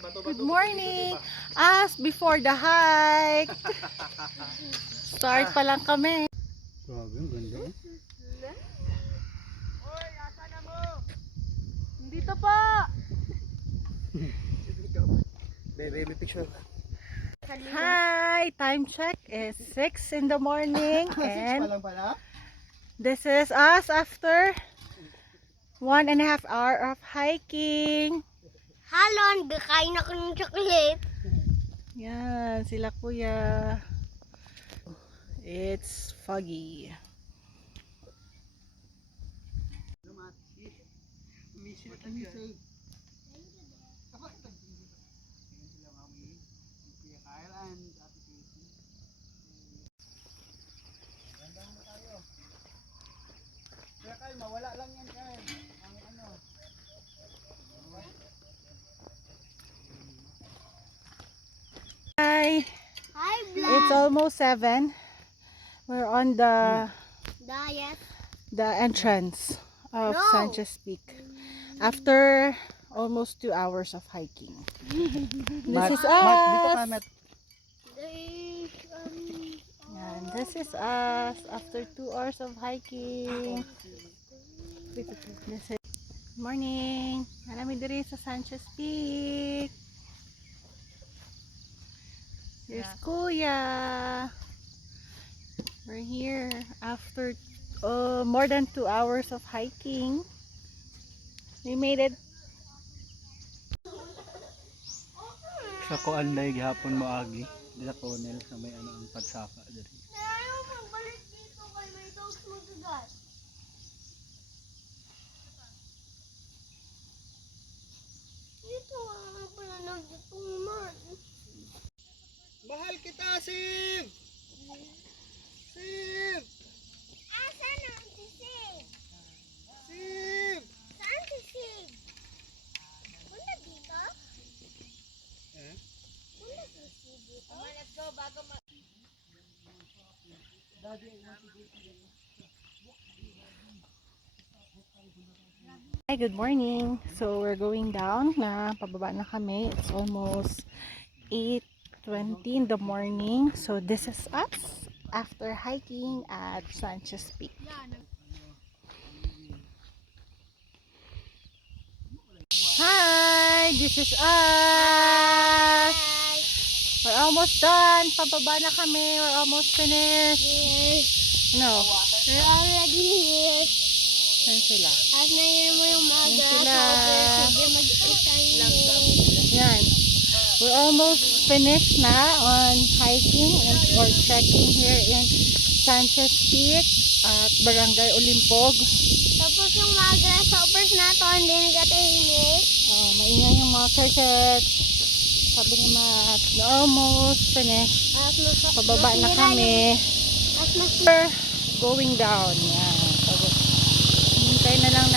Good morning! As before the hike. Start pa lang kami. Grabe, ang ganda. Dito po! Baby, may picture. Hi! Time check is 6 in the morning. 6 pa And lang pala? this is us after 1.5 hours of hiking. Halon, kakain ako ng chocolate. Yan, sila kuya. It's foggy. Mawala lang yan, Kyle. Ang ano. Hi! Hi, It's almost 7. We're on the Diet. entrance of No. Sanchez Peak after almost 2 hours of hiking. This is Dito ka, us. Matt. Yan, this is us after 2 hours of hiking. This is morning. Marami diri sa Sanchez Peak. Here's Kuya. We're here after more than 2 hours of hiking. We made it. Sa Kuanday gihapon mo agi. Dila Conel sa may ano ang padsaka diri. Ayaw magbalik dito kay may dogs magagat. Dito nga pala nagtutuman. Mahal kita, Sim! Sim! Asan ang si Sid? Sim! Saan si Sid? Punta dito? Eh? Punta si Sid dito? Let's go bago Hi, good morning. So we're going down na pababa na kami. It's almost 8:20 in the morning. So this is us after hiking at Sanchez Peak. Hi, this is us. We're almost done. Pababa na kami. We're almost finished. No. We're already here. Saan sila? As na yun mo yung mga Yan sila. sige mag-kita yun. Yan. We're almost finished na on hiking and or trekking here in Sanchez Peak at Barangay Olimpog. Tapos yung mga grasshoppers na to, hindi nagkatahimik. Maingay yung mga crickets. Sabi ni Matt, we're almost finished. Pababa na kami. As mas We're going down. Yan. Hintay na lang